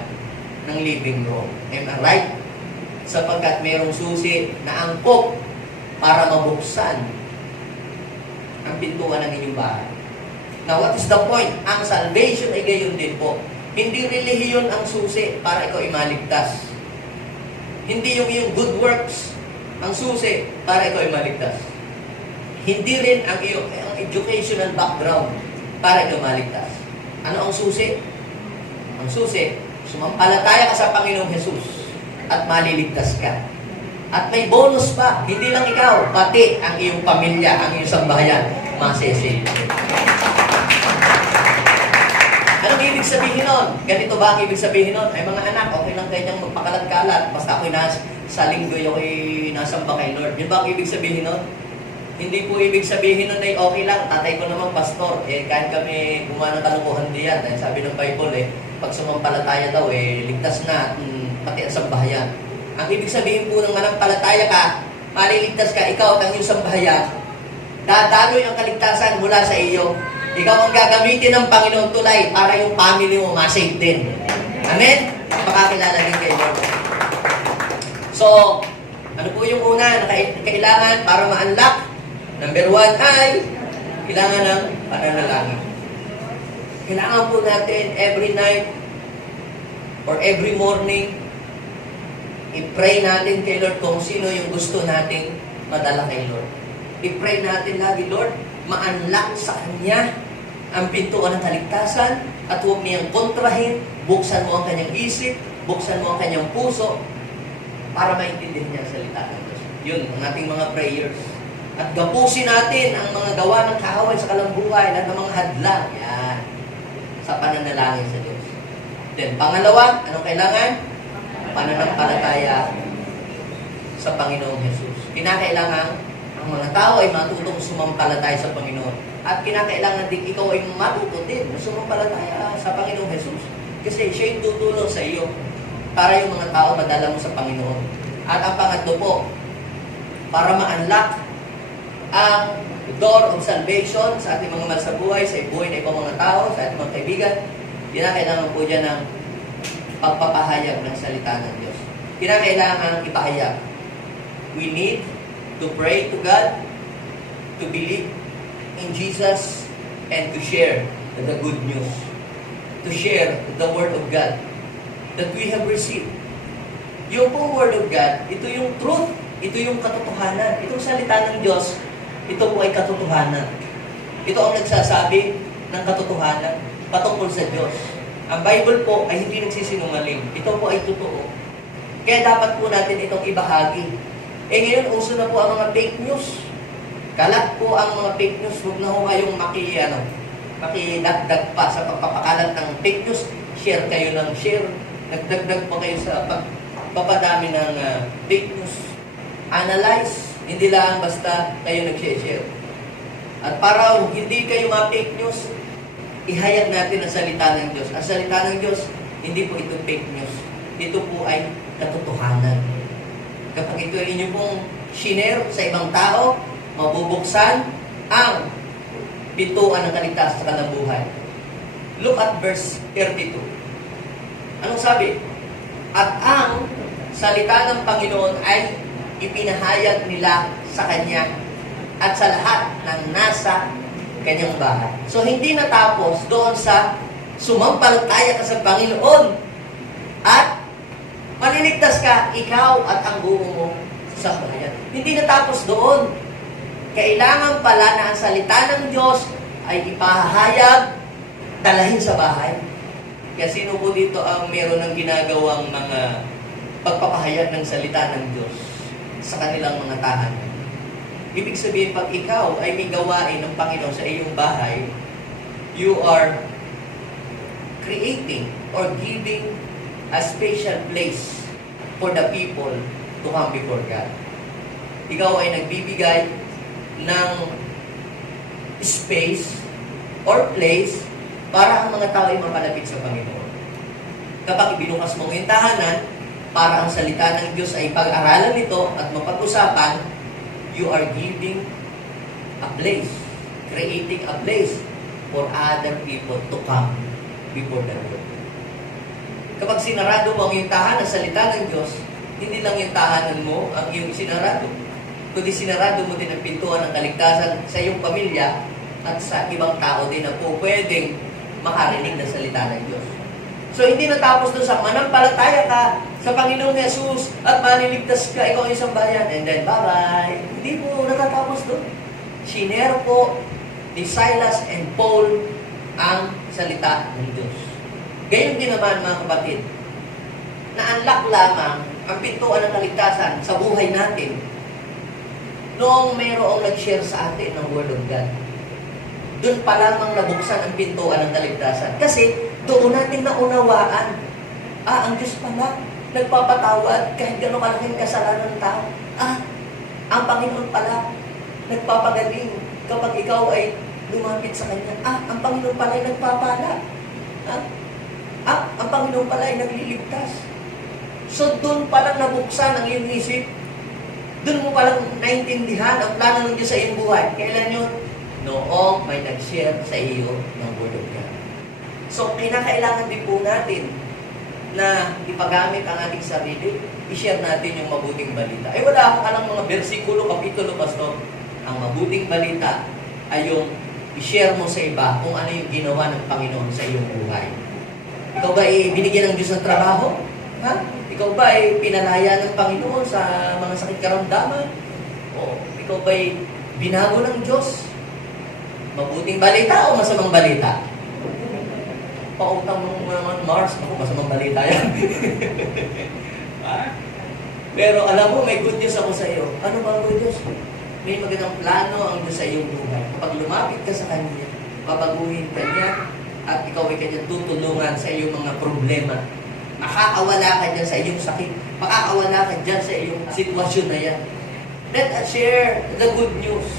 ng living room. Am I right? Sapagkat mayroong susi na angkop para mabuksan ang pintuan ng inyong bahay. Now, what is the point? Ang salvation ay gayon din po. Hindi relihiyon ang susi para ikaw imaligtas. Hindi yung iyong good works ang susi para ikaw imaligtas. Hindi rin ang iyong educational background para ikaw maligtas. Ano ang susi? Ang susi, sumampalataya ka sa Panginoong Jesus at maliligtas ka. At may bonus pa, hindi lang ikaw, pati ang iyong pamilya, ang iyong sambahayan, masisave. Anong ibig sabihin nun? Ganito ba ang ibig sabihin nun? Ay mga anak, okay lang kanyang magpakalat-kalat, basta ako'y sa linggo'y ako'y nasamba kay Lord. Yun ba ang ibig sabihin nun? Hindi po ibig sabihin nun ay okay lang, tatay ko naman pastor, kahit kami gumawa ng kalukuhan diyan, sabi ng Bible pag sumampalataya daw, ligtas na, pati ang sambahayan. Ang ibig sabihin po ng manampalataya ka, maliligtas ka, ikaw at ang iyong sambahayan, dadaloy ang kaligtasan mula sa iyo. Ikaw ang gagamitin ng Panginoon tulay para yung family mo masave din. Amen? Makakilala din kay Lord. So, ano po yung una na kailangan para ma-unlock? Number 1 ay kailangan ng pananalangin. Kailangan po natin every night or every morning i-pray natin kay Lord kung sino yung gusto nating madala kay Lord. I-pray natin lagi, Lord, ma-unlock sa Kanya ang pintuan ng kaligtasan at huwag niyang kontrahin, buksan mo ang kanyang isip, buksan mo ang kanyang puso para maintindihan niya ang salita ng Diyos. Yun, ang ating mga prayers. At gapusin natin ang mga gawa ng kaaway sa kalambuhay at ang mga hadlang. Yan. Sa pananalangin sa Diyos. Then, pangalawa, anong kailangan? Pananampalataya sa Panginoong Jesus. Kinakailangan ang mga tao ay matutong sumampalataya sa Panginoon. At kinakailangan din ikaw ay matuto din na sumampalataya sa Panginoong Jesus. Kasi siya yung tutulong sa iyo para yung mga tao madala mo sa Panginoon. At ang pangatlo po, para ma-unlock ang door of salvation sa ating mga mahal sa buhay, sa buhay ng ibang mga tao, sa ating mga kaibigan, kinakailangan po dyan ng pagpapahayag ng salita ng Diyos. Kinakailangan ipahayag. We need to pray to God, to believe in Jesus, and to share the good news. To share the Word of God that we have received. Yung pong Word of God, ito yung truth, ito yung katotohanan. Itong salita ng Diyos, ito po ay katotohanan. Ito ang nagsasabi ng katotohanan patungkol sa Diyos. Ang Bible po ay hindi nagsisinungaling. Ito po ay totoo. Kaya dapat po natin itong ibahagi. Ngayon, uso na po ang mga fake news. Kalat po ang mga fake news. Huwag na ho kayong makidagdag pa sa pagpapakalat ng fake news. Share kayo ng share. Nagdagdag pa kayo sa pagpapadami ng fake news. Analyze. Hindi lang basta kayo nag-share. At para hindi kayo ma-fake news, ihayag natin ang salita ng Diyos. Ang salita ng Diyos, hindi po ito fake news. Ito po ay katotohanan. Kapag ito ay inyo pong shinare sa ibang tao, mabubuksan ang pintuan ng kaligtasan sa kanilang buhay. Look at verse 32. Anong sabi? At ang salita ng Panginoon ay ipinahayag nila sa Kanya at sa lahat ng nasa Kanyang bahay. So, hindi natapos doon sa sumampalataya ka sa Panginoon at maliligtas ka, ikaw at ang buo mo sa bayan. Hindi natapos doon. Kailangan pala na ang salita ng Diyos ay ipahayag, dalahin sa bahay. Kaya sino po dito ang meron ng ginagawang mga pagpapahayag ng salita ng Diyos sa kanilang mga tahanan? Ibig sabihin, pag ikaw ay may gawain ng Panginoon sa iyong bahay, you are creating or giving a special place for the people to come before God. Ikaw ay nagbibigay ng space or place para ang mga tao ay mapalapit sa Panginoon. Kapag ibinukas mo ang tahanan, para ang salita ng Diyos ay pag-aralan nito at mapag-usapan, you are giving a place, creating a place for other people to come before the Lord. Kapag sinarado mo ang iyong tahanan, salita ng Diyos, hindi lang yung tahanan mo ang iyong sinarado, kundi sinarado mo din ang pintuan ng kaligtasan sa iyong pamilya at sa ibang tao din na po pwedeng makarinig ng salita ng Diyos. So, hindi natapos doon sa manampalataya ka sa Panginoong Jesus at maliligtas ka, ikaw ang isang bayan, and then bye-bye. Hindi po natatapos doon. Shinare po ni Silas and Paul ang salita ng Diyos. Gayon din naman, mga kapatid, na-unlock lamang ang pintuan ng kaligtasan sa buhay natin noong mayroong nag-share sa atin ng Word of God. Doon pa lamang nabuksan ang pintuan ng kaligtasan. Kasi doon natin naunawaan, ang Diyos pala, nagpapatawad kahit gano'ng kalaking kasalanan ng tao. Ang Panginoon pala, nagpapagaling kapag ikaw ay lumapit sa Kanya. Ang Panginoon pala ay nagpapala. Ang Panginoon pala ay nagliligtas. So doon palang nabuksan ang iyong isip. Doon mo palang naintindihan ang plano ng Diyos sa iyong buhay. Kailan yun? Noong may nag-share sa iyo ng Word of God. So, kinakailangan din po natin na ipagamit ang ating sarili, i-share natin yung mabuting balita. Ay wala akong alam mga bersikulo, kapitulo, pastor. Ang mabuting balita ay yung i-share mo sa iba kung ano yung ginawa ng Panginoon sa iyong buhay. Ikaw ba ay binigyan ng Diyos ng trabaho? Ikaw ba ay pinalaya ng Panginoon sa mga sakit karamdaman? O ikaw ba ay binago ng Diyos? Mabuting balita o masamang balita? Pautang mo naman Mars, ako masamang balita yan. Pero alam mo, may good news ako sa iyo. Ano ba ang good news? May magandang plano ang Diyos sa iyong buhay. Kapag lumapit ka sa Kanya, papaguhin ka niya, at ikaw ay Kanya tutulungan sa iyong mga problema. Makakawala ka dyan sa iyong sakit. Makakawala ka dyan sa iyong sitwasyon na yan. Let us share the good news.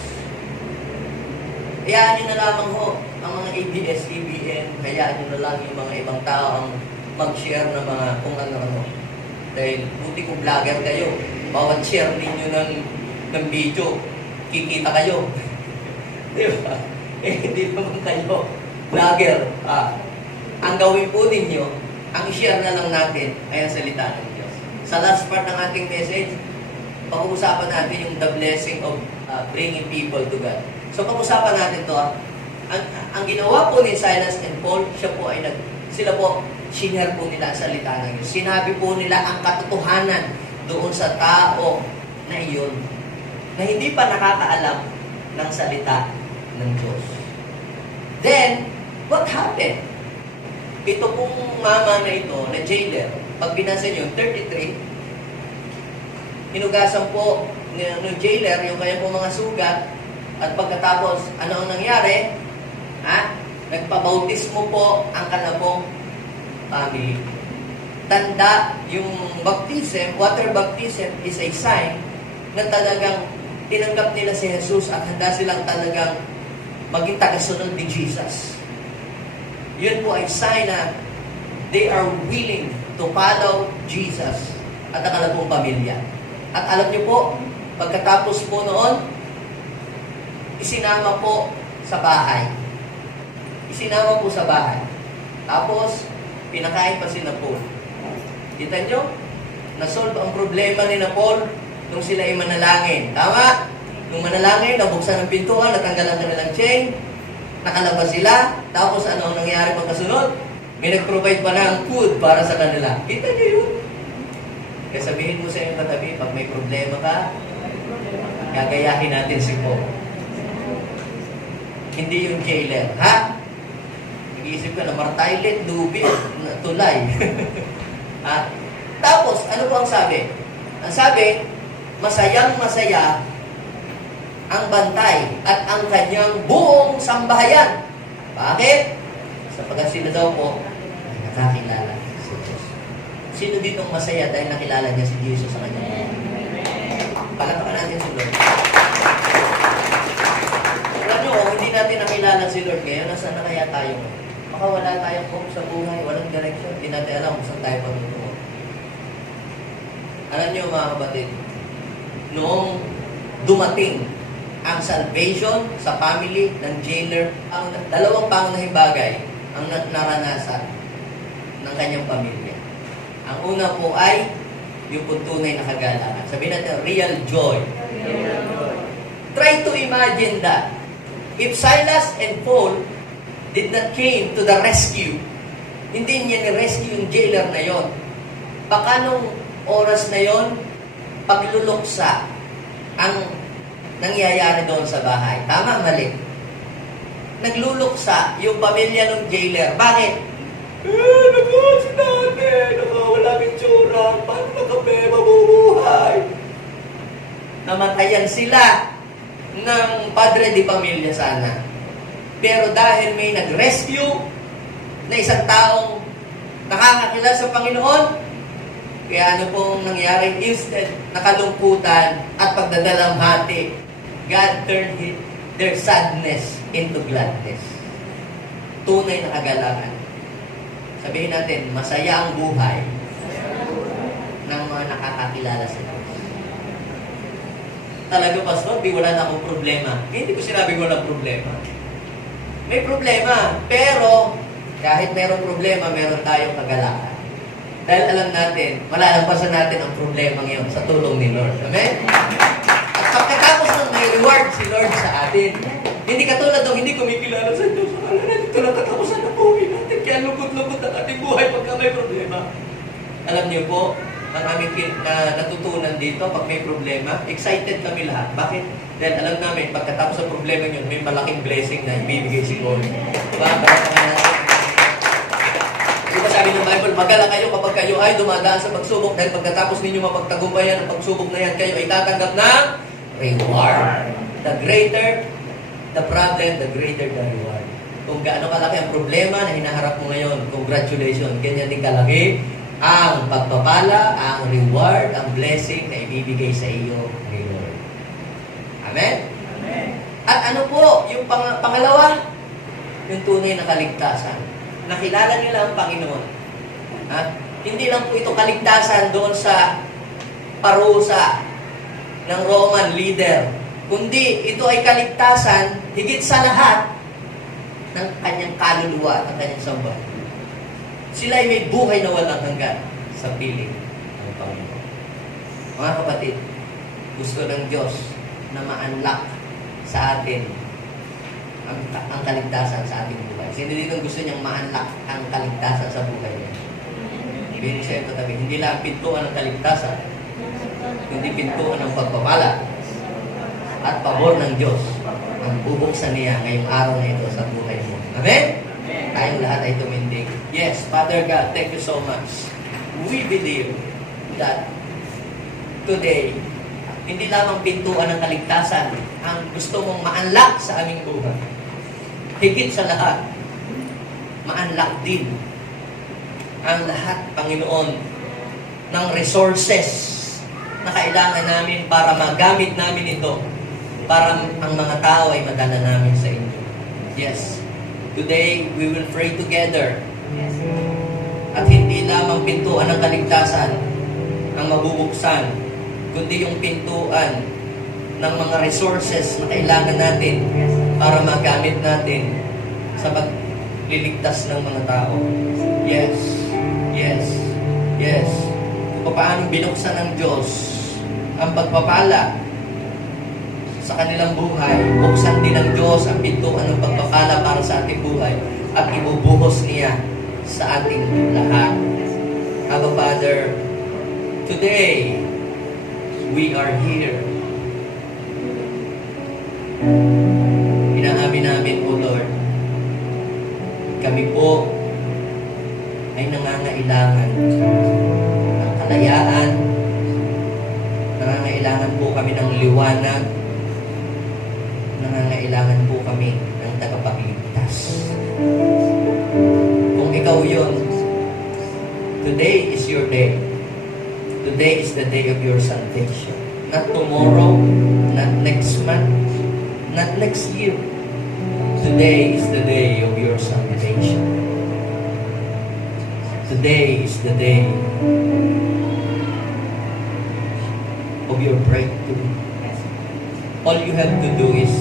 Hayaan nyo na lamang ho ang mga ABS-CBN, hayaan nyo na lang yung mga ibang tao ang mag-share ng mga kung ano-ano. Dahil buti kung vlogger kayo, bawat share ninyo ng video, kikita kayo. Di ba? Hindi naman kayo vlogger. Ang gawin po ninyo, ang i-share na lang natin ay ang salita ng Diyos. Sa last part ng ating message, pag-uusapan natin yung the blessing of bringing people to God. So, pag-usapan natin to. Ang ginawa po ni Silas and Paul, sila po, shinare po nila ang salita ng Diyos. Sinabi po nila ang katotohanan doon sa tao na iyon, na hindi pa nakakaalam ng salita ng Diyos. Then, what happened? Ito pong mama na ito, na jailer, pag binasa nyo, 33, hinugasan po ng jailer yung kanyang po mga sugat. At pagkatapos, ano ang nangyari? Nagpabautismo po ang kanabong family. Tanda, yung baptism, water baptism is a sign na talagang tinanggap nila si Jesus at handa silang talagang maging tagasunod ni Jesus. Yun po ay sign na they are willing to follow Jesus at ang kanabong pamilya. At alam niyo po, pagkatapos po noon, isinama po sa bahay. Isinama po sa bahay. Tapos, pinakain pa si Paul. Kita nyo? Nasolve ang problema ni Paul nung sila ay manalangin. Tama? Nung manalangin, nabuksan ang pintuan, natanggal ang kanilang chain, nakalabas sila, tapos ano ang nangyari pagkasunod? May nag-provide pa ng food para sa kanila. Kita nyo yun? Kaya sabihin mo sa iyong katabi, pag may problema ka, gagayahin natin si Paul. Hindi yung jailer. Ha? Nag-iisip ka na martailit, lubi, tulay. Ha? Tapos, ano po ang sabi? Ang sabi, masayang masaya ang bantay at ang kanyang buong sambahayan. Bakit? Sapagkat sila daw po ay nakakilala si Jesus. Sino ditong masaya dahil nakilala niya si Jesus sa kanya? Palakpakan natin si Lord. Alam nyo, kung hindi natin nakilala si Lord ngayon, nasaan na kaya tayo? Baka wala tayong hope sa buhay, walang direction, hindi natin alam kung saan tayo patutungo. Alam nyo mga kapatid, noong dumating ang salvation sa family ng jailer, ang dalawang pangunahing bagay ang naranasan ng kanyang pamilya. Ang una po ay yung tunay na kagalakan. Sabihin natin, real joy. Try to imagine that. If Silas and Paul did not came to the rescue, hindi niya ni-rescue yung jailer na yon. Baka nung oras na yon, pagluluksa ang nangyayari doon sa bahay. Tama, mali. Nagluluksa yung pamilya ng jailer. Bakit? Naku, si nanay, wala kang tsura, paano na kami mabubuhay? Namatayan sila ng padre di pamilya sana. Pero dahil may nag-rescue na isang taong nakakakilala sa Panginoon, kaya ano pong nangyari? Instead, nakalungkutan at pagdadalamhati, God turned their sadness into gladness. Tunay na kagalakan. Sabihin natin, masaya ang buhay ng mga nakakakilala sa Diyos. Talaga, Pastor, di wala na akong problema. Hindi ko sinabi walang problema. May problema, pero kahit mayroong problema, meron tayong kagalakan. Dahil alam natin, malalampasan natin ang problema ngayon sa tulong ni Lord. Amen? At pagkatapos ng may reward si Lord sa atin, hindi katulad ng hindi kumikilala sa Diyos. Akala natin ito lang katapusan ng buhay natin. Kaya lugod-lugod ang ating buhay pagka may problema. Alam niyo po, ang aming natutunan dito, pag may problema, excited kami lahat. Bakit? Dahil alam namin, pagkatapos ng problema yun, may malaking blessing na ibibigay si God. Diba? Diba sabi ng Bible, magala kayo kapag kayo ay dumadaan sa pagsubok dahil pagkatapos ninyo mapagtagumpayan ang pagsubok na yan, kayo ay tatanggap ng reward. The greater the problem, the greater the reward. Kung gaano kalaki ang problema na hinaharap mo ngayon, congratulations, ganyan din kalaki ang pagpapala, ang reward, ang blessing na ibibigay sa iyo ng Lord. Amen? Amen. At ano po, yung pangalawa, yung tunay na kaligtasan. Nakilala nila ang Panginoon. Ha? Hindi lang po ito kaligtasan doon sa parusa ng Roman leader, kundi ito ay kaligtasan higit sa lahat ng kanyang kaluluwa at ng kanyang samba. Sila ay may buhay na walang hanggan sa piling ng Panginoon. Mga kapatid, gusto ng Diyos na ma-unlock sa atin ang kaligtasan sa ating buhay. Sino dito gusto niyang ma-unlock ang kaligtasan sa buhay niya? Ibig sabihin ito tabi, hindi lang pintuan ng kaligtasan, kundi pintuan ng pagpapala at pabor ng Diyos ang bubuksan niya ngayong araw na ito sa buhay mo. Amen? Tayong lahat ay tumindig. Yes, Father God, thank you so much. We believe that today, hindi lamang pintuan ng kaligtasan ang gusto mong ma-unlock sa aming buhay. Higit sa lahat, ma-unlock din ang lahat, Panginoon, ng resources na kailangan namin para magamit namin ito para ang mga tao ay madala namin sa inyo. Yes. Today, we will pray together. Yes. At hindi lamang pintuan ng kaligtasan ang mabubuksan, kundi yung pintuan ng mga resources na kailangan natin para magamit natin sa pagliligtas ng mga tao. Yes, yes, yes. Kung paano binuksan ng Diyos ang pagpapala sa kanilang buhay, buksan din ng Diyos ang pintuan ng pagpapala para sa ating buhay at ibubuhos niya sa ating lahat. Abba Father, today, we are here. Inaamin namin, O Lord, kami po ay nangangailangan ng kalayaan, nangangailangan po kami ng liwanag, nangangailangan po kami ng tagapagligtas. Kung ikaw yun, today is your day. Today is the day of your salvation. Not tomorrow, not next month, not next year. Today is the day of your salvation. Today is the day of your breakthrough. All you have to do is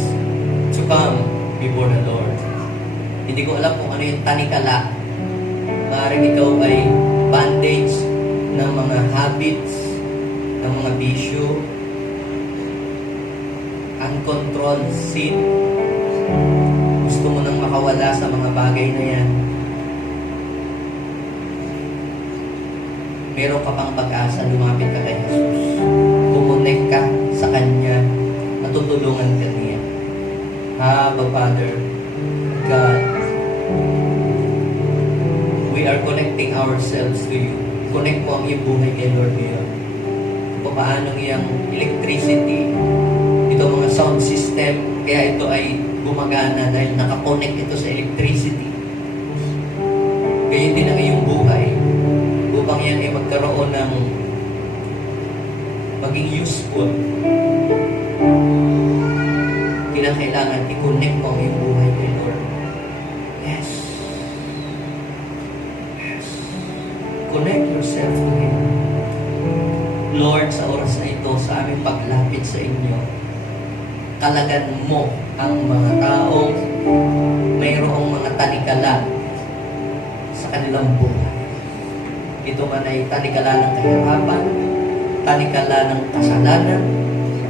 to come before the Lord. Hindi ko alam kung ano yung tanikala. Maaaring ikaw ay bondage ng mga habits, ng mga bisyo, uncontrolled sin. Gusto mo nang makawala sa mga bagay na yan. Meron ka pang pag-asa, lumapit ka kay Jesus. Kumonek ka sa Kanya, matutulungan ka niya. Abba Father, God, we are connecting ourselves to you. Connect mo ang iyong buhay kay Lord ngayon. Kung paano iyang electricity, ito mga sound system, kaya ito ay gumagana dahil nakakonect ito sa electricity. Kaya din ang iyong buhay upang yan ay magkaroon ng maging useful. Kailangan i-connect mo ang iyong buhay kay Lord. Yes. Yes. Connect yourself to Him. Lord, sa oras na ito, sa aming paglapit sa inyo, kalagan mo ang mga taong mayroong mga tanikala sa kanilang buhay. Ito man ay tanikala ng kahirapan, tanikala ng kasalanan,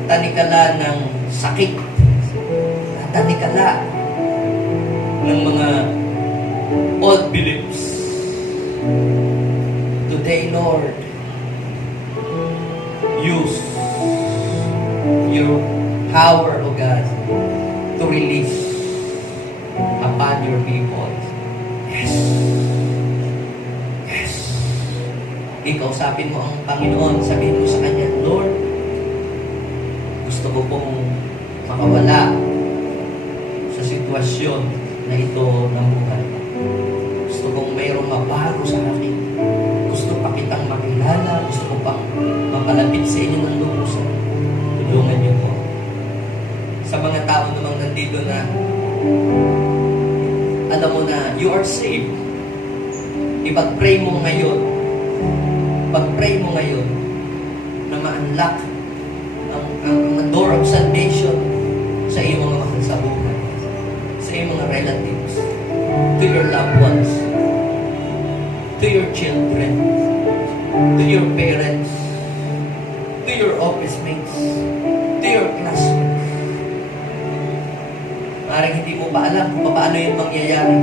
tanikala ng sakit, tanikala ng mga old beliefs. Today, Lord, use your power, O God, to release upon your people. Yes. Yes. Ikausapin mo ang Panginoon, sabihin mo sa Kanya, Lord, gusto ko pong makawala sa sitwasyon na ito ng buhay. Gusto kong mayroong mabago sa akin. Gusto pa kitang makilala. Gusto ko pang mapalapit sa inyo ng lubusan. Tulungan niyo po. Sa mga tao namang nandito na alam mo na you are saved. Ipag-pray mo ngayon. Pag-pray mo ngayon na ma-unlock ang door of salvation sa iyong mga mahal sa buhay, sa iyong mga relatives, to your loved ones, to your children, to your parents, to your office mates, to your classmates. Maaaring hindi mo pa alam kung paano yun mangyayari.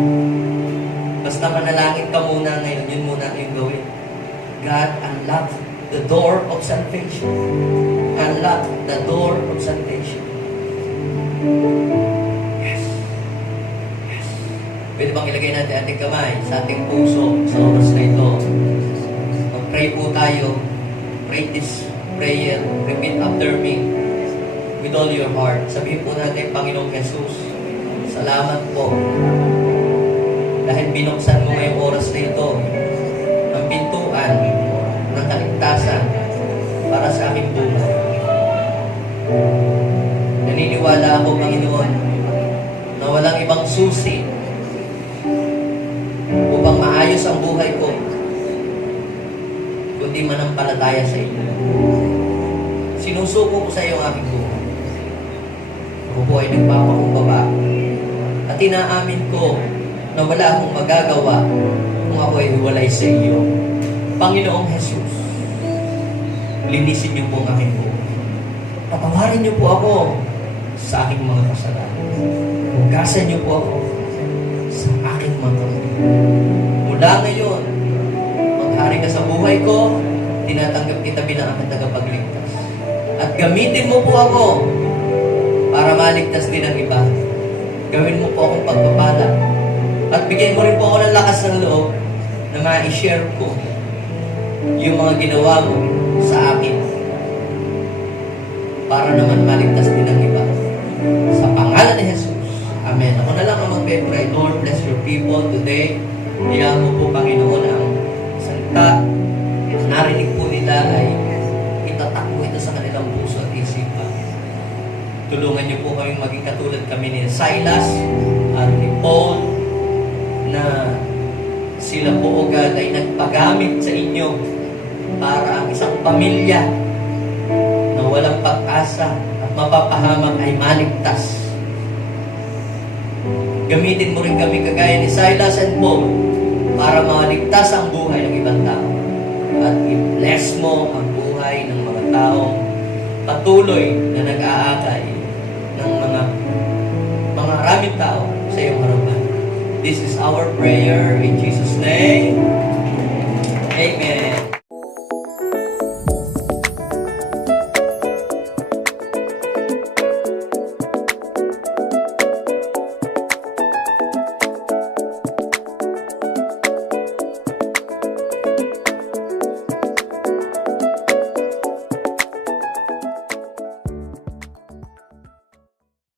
Basta manalangin ka muna ngayon, yun muna yung gawin. God, unlock the door of salvation. Unlock the door of salvation. Yes. Yes. Pwede bang ilagay natin ating kamay sa ating puso sa oras na ito? Mag-pray po tayo. Pray this prayer. Repeat after me with all your heart. Sabihin po natin, Panginoong Jesus, salamat po dahil binuksan mo ngayong oras na ito ang pintuan ng kaligtasan para sa aking buhay. Naniniwala ako, Panginoon, na walang ibang susi upang maayos ang buhay ko kundi manampalataya sa inyo. Sinusuko ko sa iyo ang aking buhay. Ako po ay nagpapakumbaba At inaamin ko na wala akong magagawa kung ako ay hiwalay sa iyo. Panginoong Jesus, linisin niyo po ang aking buhay. Patawarin niyo po ako sa aking mga kasalanan. Hugasan niyo po ako sa aking mga kamay. Mula ngayon, maghari ka sa buhay ko, tinatanggap kita bilang aking tagapagligtas. At gamitin mo po ako para maligtas din ang iba. Gawin mo po akong pagpapala. At bigyan mo rin po ako ng lakas ng loob na ma-share ko yung mga ginawa mo sa akin para naman maligtas din ang iba. Sa pangalan ni Jesus. Amen. Ako na lang ang mag-pray. Lord, bless your people today. Iyan mo po, Panginoon, ang salita. Narinig po nila ay itatak po ito sa kanilang puso at isipan. Tulungan niyo po kami maging katulad kami ni Silas at ni Paul na sila po agad ay nagpagamit sa inyo para ang isang pamilya na walang pag-asa at mapapahamak ay maligtas. Gamitin mo rin kami kagaya ni Silas and Paul para maligtas ang buhay ng ibang tao at i-bless mo ang buhay ng mga taong patuloy na nag-aakay ng mga maraming tao sa iyong harapan. This is our prayer in Jesus' name. Amen.